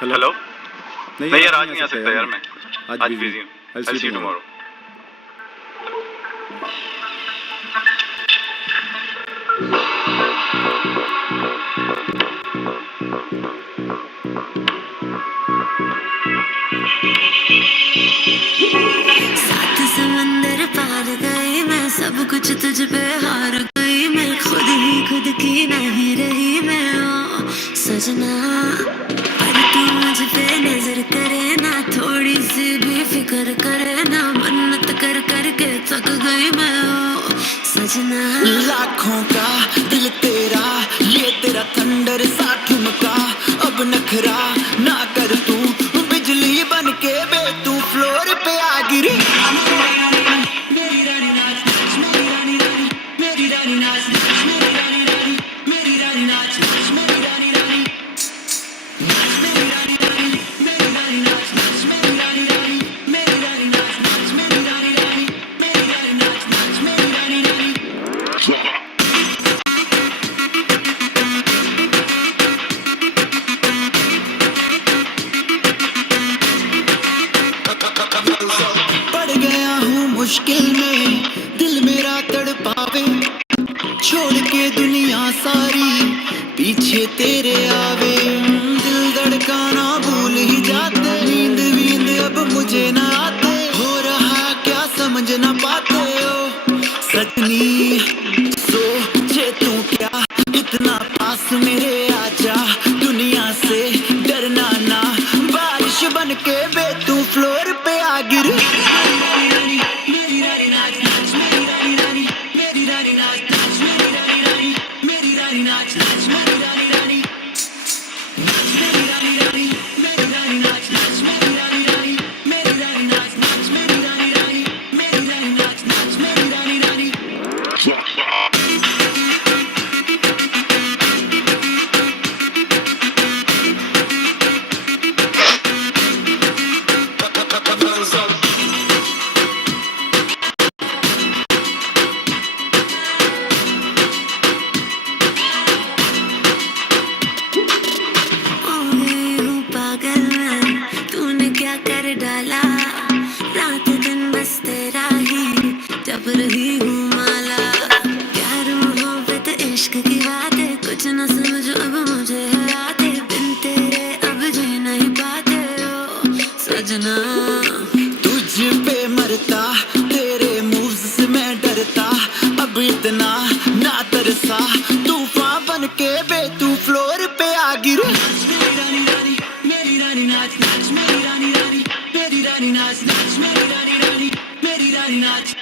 Hello. नहीं यार, आज नहीं आ सकता यार मैं। आज बिजी हूँ। I'll see you tomorrow. सात समंदर पार गई मैं, सब कुछ तुझ पे हार गई मैं, खुद ही खुद की नहीं रही मैं ओ सजना। पर तू मुझ पे नजर करे ना, थोड़ी सी भी फिक्र करे ना, मन्नत कर कर के थक गई मैं ओ सजना। लाखों का दिल तेरा, ये तेरा थंडर सा ठुमका, अब नखरा ना कर तू, बिजली बन के बे तू फ्लोर पे आ गिरी। पड़ गया हूँ मुश्किल में, दिल मेरा तड़पावे, छोड़ के दुनिया सारी पीछे तेरे आवे। दिल धड़काना भूल ही जाते, नींद वींद अब मुझे ना आते, हो रहा क्या समझ ना पाते हो सजनी। सोचे तू क्या इतना पास मेरे आजा, दुनिया से डरना ना, बारिश बन के बे तू फ्लोर पे आ गिरी। डाला रात दिन बस तेरा ही जब रही हूँ माला। प्यार मोहब्बत इश्क की बातें कुछ न समझो अब मुझे यादें, बिन तेरे अब जी नहीं पाते हो सजना। तुझ पे मरता, तेरे मूव्स से मैं डरता, अब इतना ना तरसा, तूफान बन के बे तू फ्लोर पे आ गिरी। मेरी रानी नाच नाच, मेरी रानी रानी, मेरी रानी नाच नाच, मेरी रानी रानी, मेरी रानी नाच।